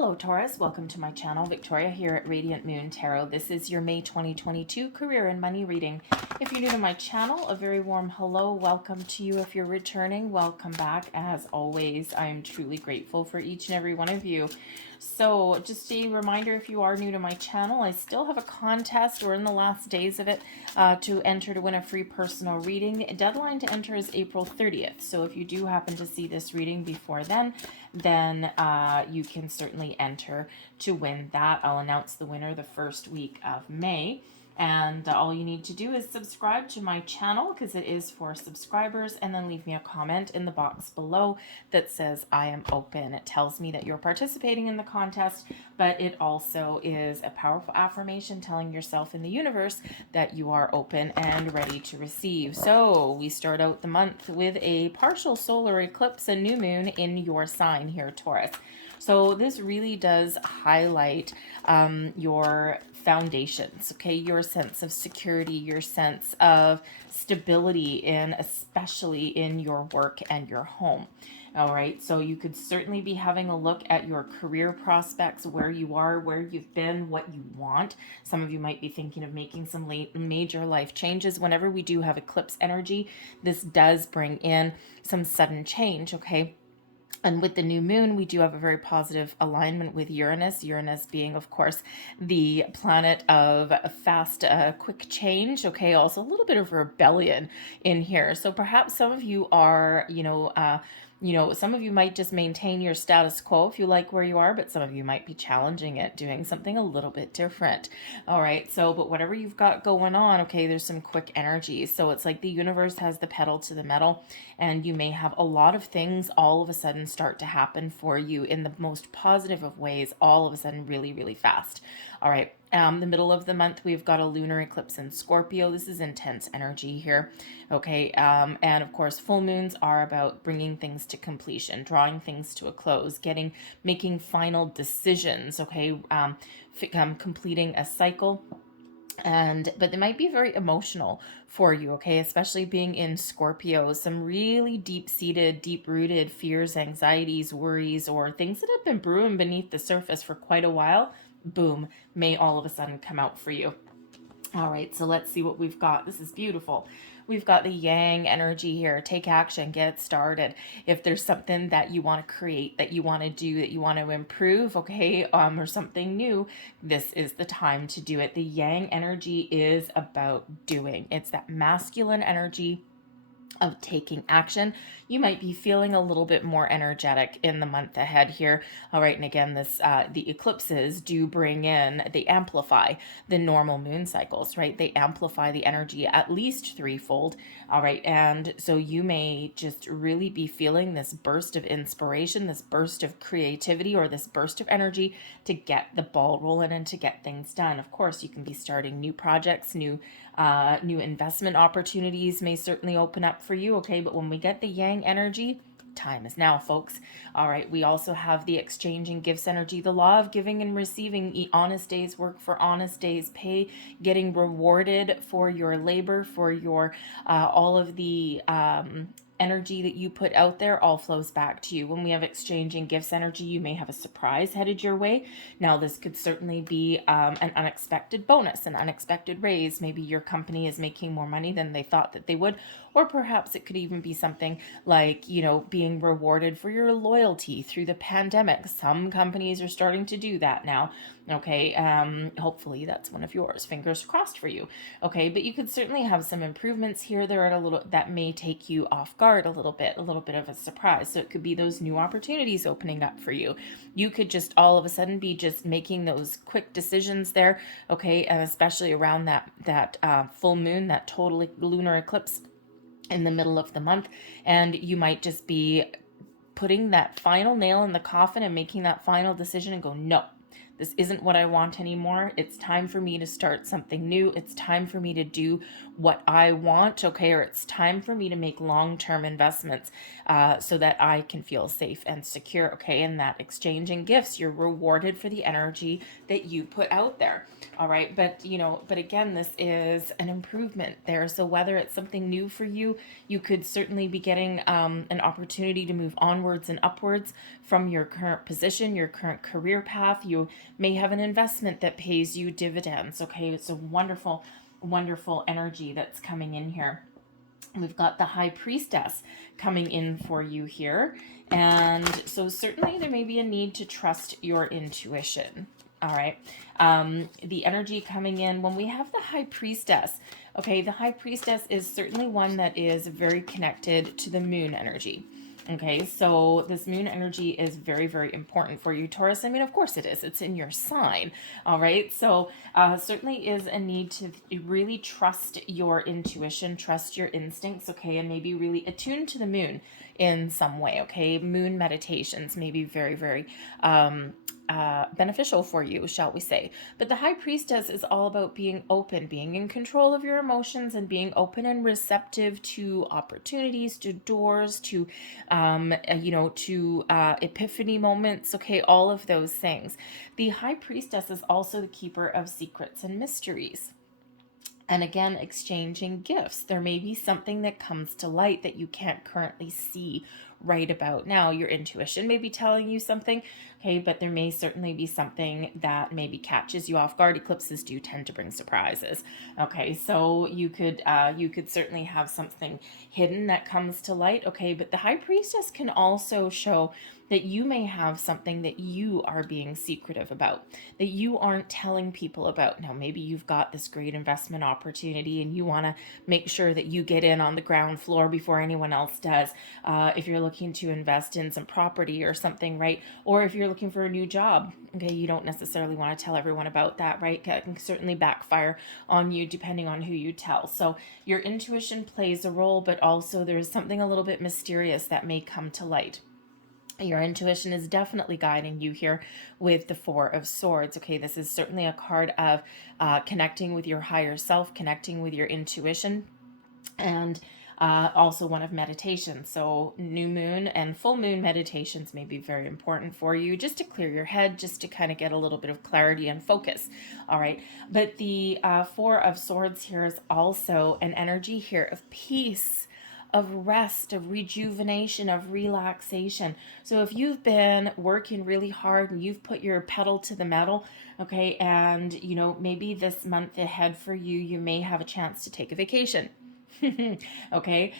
Hello Taurus, welcome to my channel. Victoria here at Radiant Moon Tarot. This is your May 2022 career and money reading. If you're new to my channel, a very warm hello. Welcome to you. If you're returning, welcome back. As always, I am truly grateful for each and every one of you. So just a reminder, if you are new to my channel, I still have a contest. We're in the last days of it to enter to win a free personal reading. The deadline to enter is April 30th. So if you do happen to see this reading before then you can certainly enter to win that. I'll announce the winner the first week of May. And all you need to do is subscribe to my channel because it is for subscribers, and then leave me a comment in the box below that says I am open. It tells me that you're participating in the contest, but it also is a powerful affirmation telling yourself in the universe that you are open and ready to receive. So we start out the month with a partial solar eclipse, a new moon in your sign here, Taurus. So this really does highlight your foundations, okay? Your sense of security, your sense of stability especially in your work and your home. All right, so you could certainly be having a look at your career prospects, where you are, where you've been, what you want. Some of you might be thinking of making some major life changes. Whenever we do have eclipse energy, this does bring in some sudden change, okay? And with the new moon, we do have a very positive alignment with Uranus. Uranus being, of course, the planet of fast, quick change. Okay, also a little bit of rebellion in here. So perhaps some of you are, some of you might just maintain your status quo if you like where you are, but some of you might be challenging it, doing something a little bit different. All right, so, but whatever you've got going on, okay, there's some quick energy. So it's like the universe has the pedal to the metal, and you may have a lot of things all of a sudden start to happen for you in the most positive of ways, all of a sudden really, really fast. All right. The middle of the month, we've got a lunar eclipse in Scorpio. This is intense energy here. Okay. And of course, full moons are about bringing things to completion, drawing things to a close, making final decisions. Okay. Completing a cycle. But they might be very emotional for you, okay? Especially being in Scorpio, some really deep-seated, deep-rooted fears, anxieties, worries, or things that have been brewing beneath the surface for quite a while, boom, may all of a sudden come out for you. All right, so let's see what we've got. This is beautiful. We've got the yang energy here. Take action, get started. If there's something that you want to create, that you want to do, that you want to improve, okay, or something new, this is the time to do it. The yang energy is about doing. It's that masculine energy of taking action. You might be feeling a little bit more energetic in the month ahead here. All right, and again, the eclipses do they amplify the normal moon cycles, right? They amplify the energy at least threefold. All right, and so you may just really be feeling this burst of inspiration, this burst of creativity, or this burst of energy to get the ball rolling and to get things done. Of course, you can be starting new projects, new investment opportunities may certainly open up for you, okay? But when we get the yang energy, time is now, folks. All right, we also have the exchanging gifts energy, the law of giving and receiving. Honest days work for honest days pay, getting rewarded for your labor, for your all of the energy that you put out there all flows back to you. When we have exchanging gifts energy, you may have a surprise headed your way. Now, this could certainly be an unexpected bonus, an unexpected raise. Maybe your company is making more money than they thought that they would, or perhaps it could even be something like, being rewarded for your loyalty through the pandemic. Some companies are starting to do that now. Okay, hopefully that's one of yours. Fingers crossed for you. Okay, but you could certainly have some improvements here. That may take you off guard a little bit of a surprise. So it could be those new opportunities opening up for you. You could just all of a sudden be just making those quick decisions there. Okay, and especially around that full moon, that total lunar eclipse in the middle of the month, and you might just be putting that final nail in the coffin and making that final decision and go, no, this isn't what I want anymore. It's time for me to start something new. It's time for me to do what I want, okay, or it's time for me to make long-term investments so that I can feel safe and secure, okay? And that exchanging gifts, you're rewarded for the energy that you put out there. All right, but but again, this is an improvement there. So whether it's something new for you, you could certainly be getting an opportunity to move onwards and upwards from your current position, your current career path. You may have an investment that pays you dividends. Okay, it's a wonderful, wonderful energy that's coming in here. We've got the High Priestess coming in for you here. And so certainly there may be a need to trust your intuition. All right. The energy coming in when we have the High Priestess. Okay, the High Priestess is certainly one that is very connected to the moon energy. Okay, so this moon energy is very, very important for you, Taurus. I mean, of course it is. It's in your sign. All right, so certainly is a need to really trust your intuition, trust your instincts, okay, and maybe really attune to the moon in some way, okay? Moon meditations may be very, very beneficial for you, shall we say. But the High Priestess is all about being open, being in control of your emotions, and being open and receptive to opportunities, to doors, to, to epiphany moments, okay, all of those things. The High Priestess is also the keeper of secrets and mysteries. And again, exchanging gifts. There may be something that comes to light that you can't currently see right about now. Your intuition may be telling you something, okay, but there may certainly be something that maybe catches you off guard. Eclipses do tend to bring surprises. Okay, so you could certainly have something hidden that comes to light. Okay, but the High Priestess can also show that you may have something that you are being secretive about, that you aren't telling people about. Now, maybe you've got this great investment opportunity and you want to make sure that you get in on the ground floor before anyone else does. If you're looking to invest in some property or something, right? Or if you're looking for a new job, okay, you don't necessarily want to tell everyone about that, right? It can certainly backfire on you depending on who you tell. So your intuition plays a role, but also there's something a little bit mysterious that may come to light. Your intuition is definitely guiding you here with the Four of Swords. Okay, this is certainly a card of connecting with your higher self, connecting with your intuition, and also one of meditation. So new moon and full moon meditations may be very important for you, just to clear your head, just to kind of get a little bit of clarity and focus. All right, but the Four of Swords here is also an energy here of peace, of rest, of rejuvenation, of relaxation. So if you've been working really hard and you've put your pedal to the metal, okay, and maybe this month ahead for you, you may have a chance to take a vacation. Okay,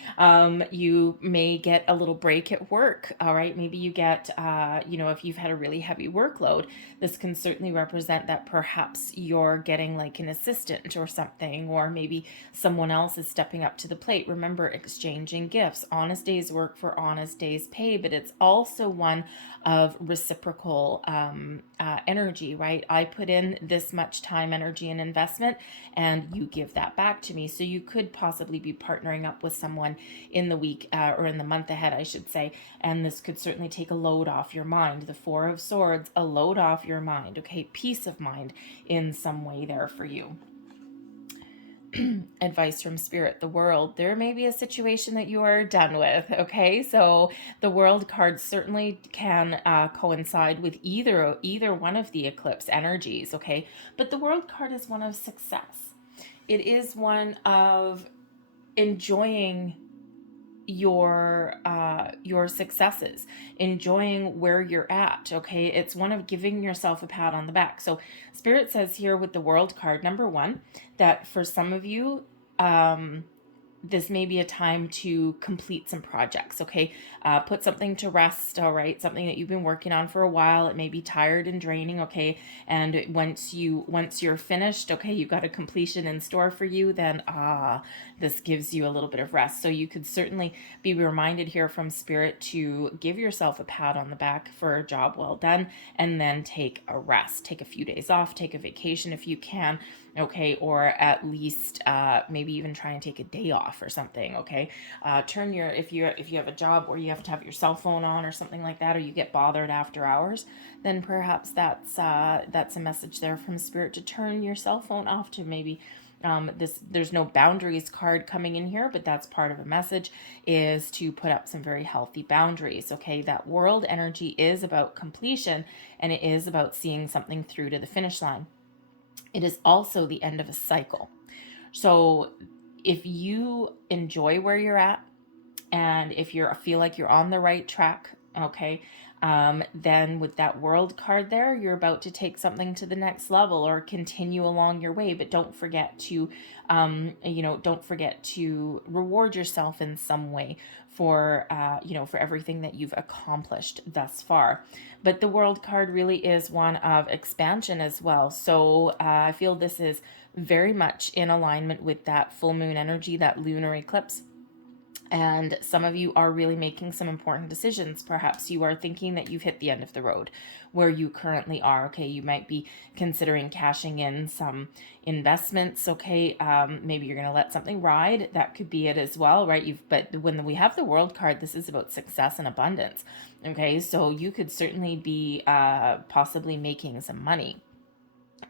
you may get a little break at work. All right, maybe you get if you've had a really heavy workload, this can certainly represent that perhaps you're getting like an assistant or something, or maybe someone else is stepping up to the plate. Remember, exchanging gifts, honest days work for honest days pay, but it's also one of reciprocal energy, right? I put in this much time, energy, and investment, and you give that back to me. So you could possibly be partnering up with someone in the week or in the month ahead, I should say, and this could certainly take a load off your mind. The Four of Swords, a load off your mind, okay? Peace of mind in some way there for you. Advice from Spirit, the World. There may be a situation that you are done with, okay? So the World card certainly can coincide with either one of the eclipse energies, okay? But the World card is one of success. It is one of enjoying your successes, enjoying where you're at, okay? It's one of giving yourself a pat on the back. So Spirit says here with the World card, number one, that for some of you, this may be a time to complete some projects, okay? Put something to rest, all right? Something that you've been working on for a while. It may be tired and draining, okay? And once you're finished, okay, you've got a completion in store for you, then this gives you a little bit of rest. So you could certainly be reminded here from Spirit to give yourself a pat on the back for a job well done, and then take a rest. Take a few days off, take a vacation if you can, okay? Or at least maybe even try and take a day off or something, okay? If you have a job where you have to have your cell phone on or something like that, or you get bothered after hours, then perhaps that's a message there from Spirit to turn your cell phone off, to maybe There's no boundaries card coming in here, but that's part of a message, is to put up some very healthy boundaries. Okay, that world energy is about completion, and it is about seeing something through to the finish line. It is also the end of a cycle. So if you enjoy where you're at, and if you feel like you're on the right track, okay, then with that world card there, you're about to take something to the next level or continue along your way. But don't forget to, don't forget to reward yourself in some way for, for everything that you've accomplished thus far. But the world card really is one of expansion as well. So I feel this is very much in alignment with that full moon energy, that lunar eclipse. And some of you are really making some important decisions. Perhaps you are thinking that you've hit the end of the road where you currently are. Okay, you might be considering cashing in some investments. Okay, maybe you're going to let something ride. That could be it as well, right? But when we have the world card, this is about success and abundance. Okay, so you could certainly be possibly making some money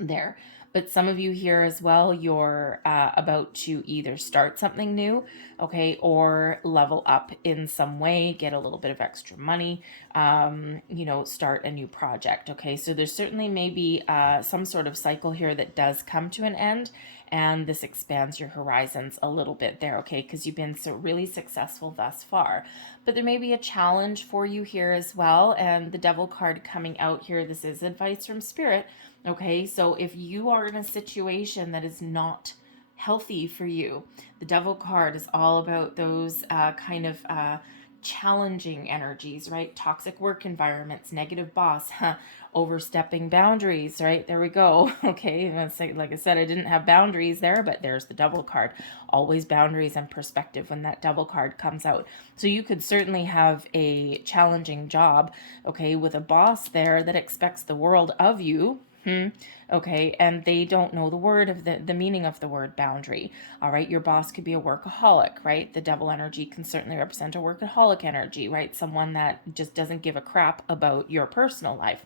there. But some of you here as well, you're about to either start something new, okay, or level up in some way, get a little bit of extra money, start a new project, okay. So there's certainly maybe some sort of cycle here that does come to an end, and this expands your horizons a little bit there, okay, because you've been so really successful thus far. But there may be a challenge for you here as well, and the Devil card coming out here, this is advice from Spirit. Okay, so if you are in a situation that is not healthy for you, the Devil card is all about those kind of challenging energies, right? Toxic work environments, negative boss, overstepping boundaries, right? There we go. Okay, like I said, I didn't have boundaries there, but there's the Devil card. Always boundaries and perspective when that Devil card comes out. So you could certainly have a challenging job, okay, with a boss there that expects the world of you. Okay, and they don't know the word of the meaning of the word boundary. All right, your boss could be a workaholic, right? The Devil energy can certainly represent a workaholic energy, right? Someone that just doesn't give a crap about your personal life,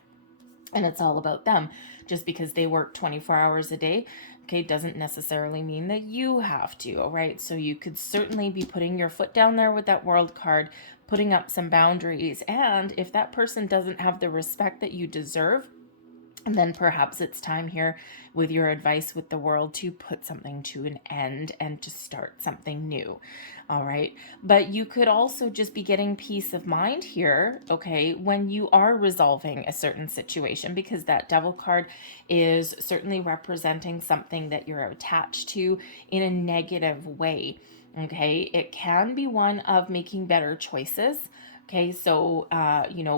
and it's all about them. Just because they work 24 hours a day, okay, doesn't necessarily mean that you have to. All right, so you could certainly be putting your foot down there with that world card, putting up some boundaries. And if that person doesn't have the respect that you deserve, and then perhaps it's time here with your advice with the world to put something to an end and to start something new. All right. But you could also just be getting peace of mind here, okay, when you are resolving a certain situation, because that Devil card is certainly representing something that you're attached to in a negative way. Okay. It can be one of making better choices. Okay, so,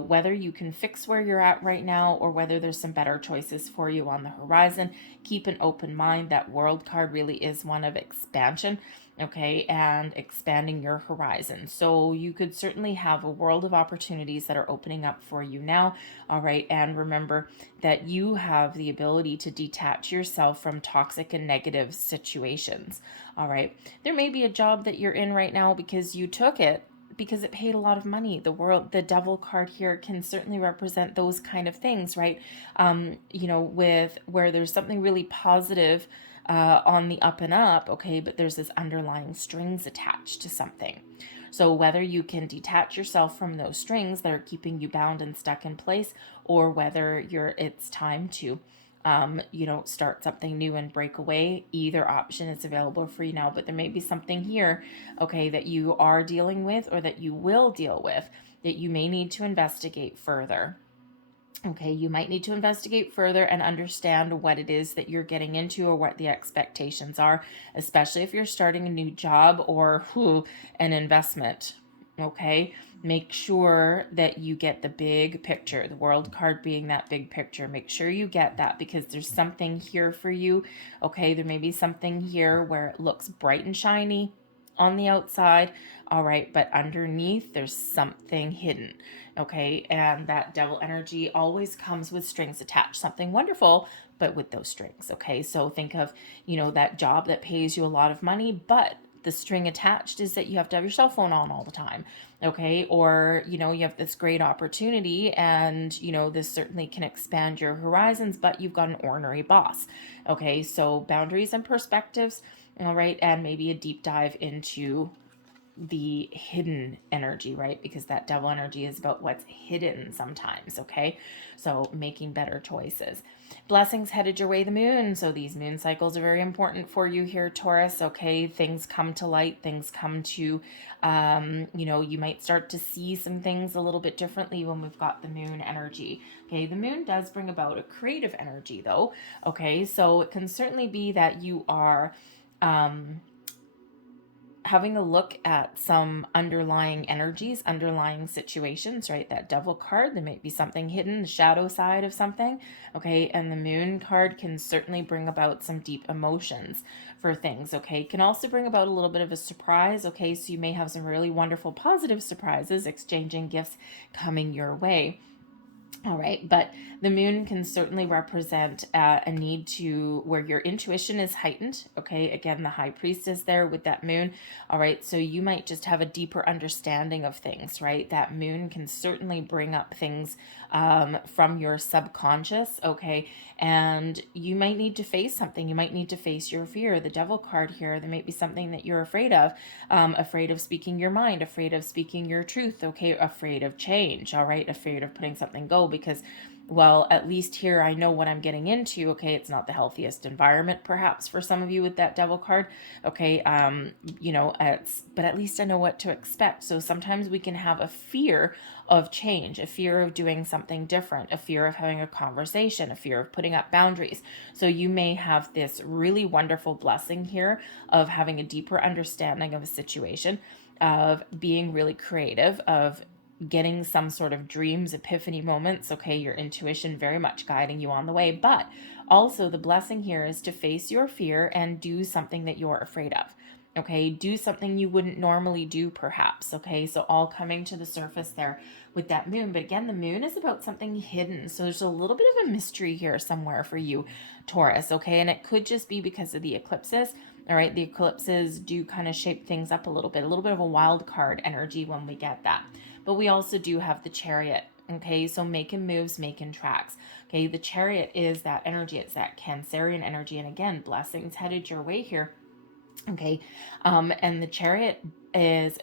whether you can fix where you're at right now or whether there's some better choices for you on the horizon, keep an open mind. That world card really is one of expansion, okay, and expanding your horizon. So you could certainly have a world of opportunities that are opening up for you now, all right, and remember that you have the ability to detach yourself from toxic and negative situations, all right. There may be a job that you're in right now because you took it, because it paid a lot of money. The Devil card here can certainly represent those kind of things, right? With where there's something really positive on the up and up, okay, but there's this underlying strings attached to something. So whether you can detach yourself from those strings that are keeping you bound and stuck in place, or whether it's time to start something new and break away. Either option is available for you now, but there may be something here, okay, that you are dealing with or that you will deal with that you may need to investigate further. Okay, you might need to investigate further and understand what it is that you're getting into or what the expectations are, especially if you're starting a new job or an investment. Okay, make sure that you get the big picture, the world card being that big picture. Make sure you get that, because there's something here for you. Okay, there may be something here where it looks bright and shiny on the outside, all right, but underneath there's something hidden. Okay, and that Devil energy always comes with strings attached, something wonderful, but with those strings. Okay, so think of that job that pays you a lot of money, but the string attached is that you have to have your cell phone on all the time. Okay. Or, you have this great opportunity and, this certainly can expand your horizons, but you've got an ornery boss. Okay. So boundaries and perspectives. All right. And maybe a deep dive into the hidden energy, right? Because that devil energy is about what's hidden sometimes, okay? So making better choices. Blessings headed your way, the moon. So these moon cycles are very important for you here, Taurus, okay? Things come to light, things come to, you might start to see some things a little bit differently when we've got the moon energy, okay? The moon does bring about a creative energy though, okay? So it can certainly be that you are, having a look at some underlying energies, underlying situations, right? That devil card, there might be something hidden, the shadow side of something, okay? And the moon card can certainly bring about some deep emotions for things, okay? It can also bring about a little bit of a surprise, okay? So you may have some really wonderful positive surprises, exchanging gifts coming your way. All right, but the moon can certainly represent a need to where your intuition is heightened. Okay, again, the high priestess there with that moon. All right, so you might just have a deeper understanding of things, right? That moon can certainly bring up things from your subconscious. Okay, and you might need to face something. You might need to face your fear. The devil card here, there might be something that you're afraid of speaking your mind, afraid of speaking your truth. Okay, afraid of change. All right, afraid of putting something go because, well, at least here I know what I'm getting into. Okay, it's not the healthiest environment perhaps for some of you with that devil card. Okay, but at least I know what to expect. So sometimes we can have a fear of change, a fear of doing something different, a fear of having a conversation, a fear of putting up boundaries. So you may have this really wonderful blessing here of having a deeper understanding of a situation, of being really creative, of getting some sort of dreams, epiphany moments, okay, your intuition very much guiding you on the way. But also the blessing here is to face your fear and do something that you're afraid of. Okay, do something you wouldn't normally do perhaps. Okay, so all coming to the surface there with that moon. But again, the moon is about something hidden. So there's a little bit of a mystery here somewhere for you, Taurus. Okay, and it could just be because of the eclipses. All right, the eclipses do kind of shape things up a little bit of a wild card energy when we get that. But we also do have the Chariot. Okay, so making moves, making tracks. Okay, the Chariot is that energy. It's that Cancerian energy. And again, blessings headed your way here. Okay, and the Chariot is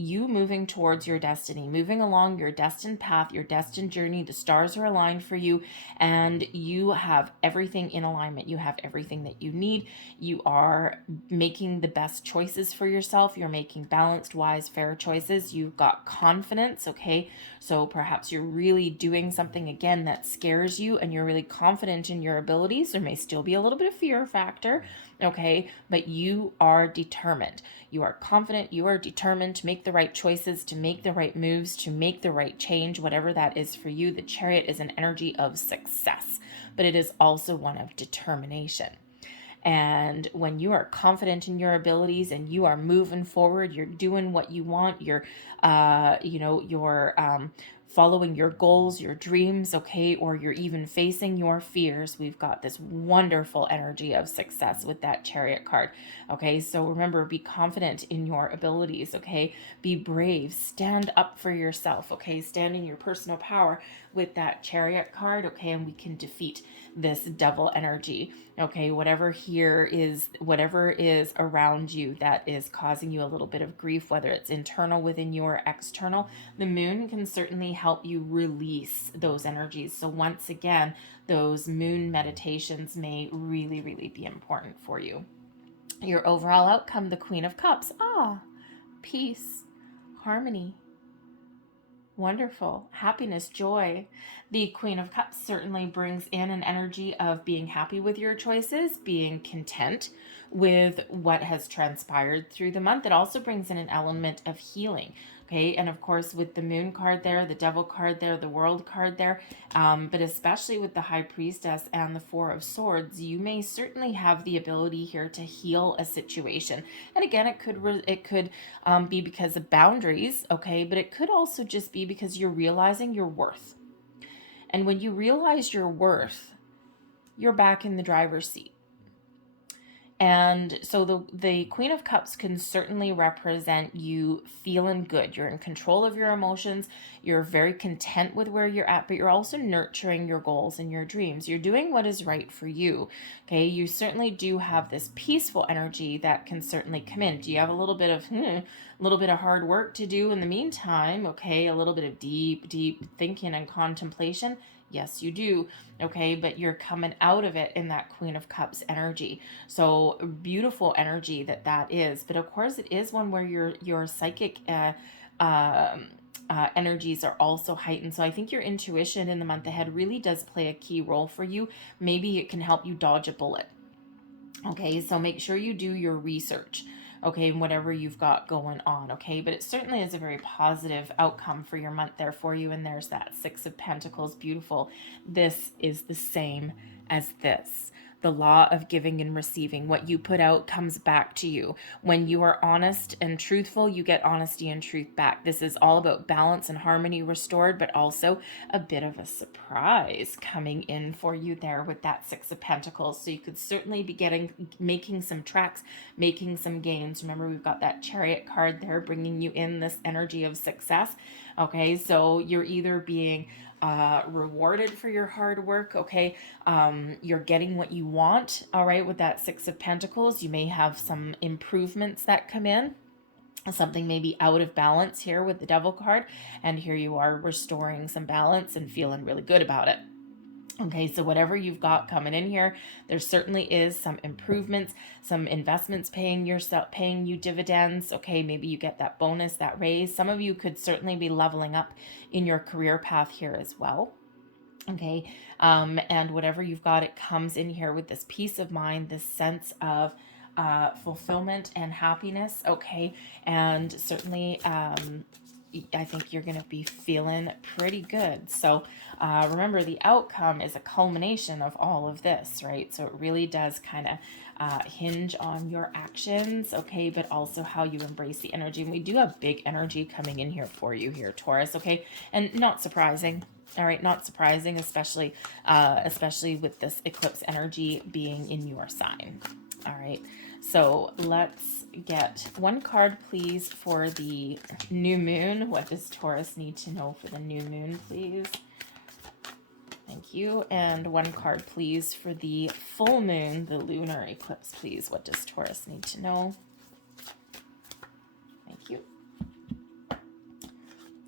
you moving towards your destiny, moving along your destined path, your destined journey. The stars are aligned for you, and you have everything in alignment. You have everything that you need. You are making the best choices for yourself. You're making balanced, wise, fair choices. You've got confidence, okay? So perhaps you're really doing something again that scares you, and you're really confident in your abilities. There may still be a little bit of fear factor, okay? But you are determined. You are confident. You are determined to make the right choices, to make the right moves, to make the right change, whatever that is for you. The Chariot is an energy of success, but it is also one of determination. And when you are confident in your abilities and you are moving forward, you're doing what you want, you're following your goals, your dreams, okay, or you're even facing your fears, we've got this wonderful energy of success with that Chariot card. Okay, so remember, be confident in your abilities, okay? Be brave, stand up for yourself, okay? Stand in your personal power with that Chariot card, okay? And we can defeat this devil energy, okay? Whatever is around you that is causing you a little bit of grief, whether it's internal within you or external, the moon can certainly help you release those energies. So once again, those moon meditations may really, really be important for you. Your overall outcome, the Queen of Cups. Peace, harmony, wonderful, happiness, joy. The Queen of Cups certainly brings in an energy of being happy with your choices, being content with what has transpired through the month. It also brings in an element of healing. Okay, and of course with the moon card there, the devil card there, the world card there, but especially with the high priestess and the four of swords, you may certainly have the ability here to heal a situation. And again, it could be because of boundaries, okay, but it could also just be because you're realizing your worth. And when you realize your worth, you're back in the driver's seat. And so the Queen of Cups can certainly represent you feeling good. You're in control of your emotions. You're very content with where you're at, but you're also nurturing your goals and your dreams. You're doing what is right for you. Okay, you certainly do have this peaceful energy that can certainly come in. Do you have a little bit of hard work to do in the meantime? Okay, a little bit of deep thinking and contemplation. Yes, you do. Okay, but you're coming out of it in that Queen of Cups energy. So beautiful energy that is. But of course, it is one where your psychic energies are also heightened. So I think your intuition in the month ahead really does play a key role for you. Maybe it can help you dodge a bullet. Okay, so make sure you do your research. Okay, whatever you've got going on. Okay, but it certainly is a very positive outcome for your month there for you. And there's that Six of Pentacles. Beautiful. This is the same as this. The law of giving and receiving. What you put out comes back to you. When you are honest and truthful, you get honesty and truth back. This is all about balance and harmony restored, but also a bit of a surprise coming in for you there with that Six of Pentacles. So you could certainly be making some tracks, making some gains. Remember, we've got that Chariot card there bringing you in this energy of success. Okay, so you're either being rewarded for your hard work. Okay, you're getting what you want. All right, with that Six of Pentacles, you may have some improvements that come in. Something may be out of balance here with the Devil card, and here you are restoring some balance and feeling really good about it. Okay, so whatever you've got coming in here, there certainly is some improvements, some investments paying you dividends. Okay, maybe you get that bonus, that raise. Some of you could certainly be leveling up in your career path here as well. Okay, and whatever you've got, it comes in here with this peace of mind, this sense of fulfillment and happiness. Okay, and certainly I think you're going to be feeling pretty good. So remember, the outcome is a culmination of all of this, right? So it really does kind of hinge on your actions, okay, but also how you embrace the energy. And we do have big energy coming in here for you here, Taurus, okay? And not surprising. All right, not surprising, especially with this eclipse energy being in your sign. All right, so let's get one card, please, for the new moon. What does Taurus need to know for the new moon, please? Thank you. And one card, please, for the full moon, the lunar eclipse, please. What does Taurus need to know? Thank you.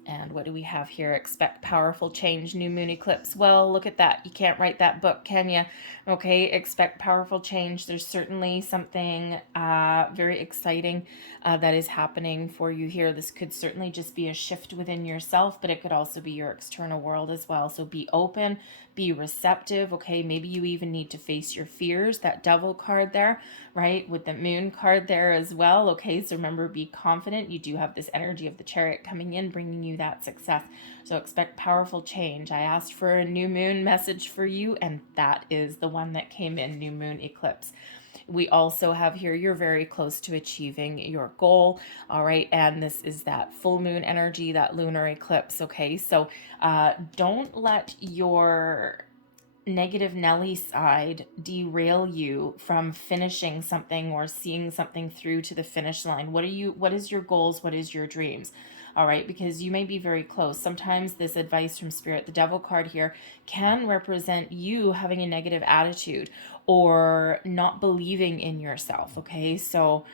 And what do we have here? Expect powerful change, new moon eclipse. Well, look at that. You can't write that book, can you? Okay, expect powerful change. There's certainly something very exciting that is happening for you here. This could certainly just be a shift within yourself, but it could also be your external world as well. So be open, be receptive. Okay, maybe you even need to face your fears. That Devil card there, right, with the moon card there as well. Okay, so remember, be confident. You do have this energy of the Chariot coming in, bringing you that success. So expect powerful change. I asked for a new moon message for you, and that is the one that came in, new moon eclipse. We also have here, you're very close to achieving your goal. All right, and this is that full moon energy, that lunar eclipse. Okay, so don't let your negative Nelly side derail you from finishing something or seeing something through to the finish line. What is your goals? What is your dreams? All right, because you may be very close. Sometimes this advice from Spirit, the Devil card here, can represent you having a negative attitude or not believing in yourself. Okay, so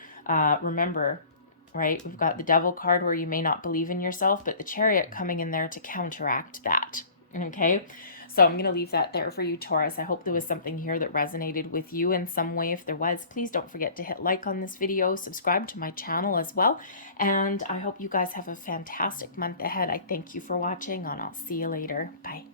remember, right, we've got the Devil card where you may not believe in yourself, but the Chariot coming in there to counteract that. Okay, so I'm going to leave that there for you, Taurus. I hope there was something here that resonated with you in some way. If there was, please don't forget to hit like on this video, subscribe to my channel as well, and I hope you guys have a fantastic month ahead. I thank you for watching, and I'll see you later. Bye.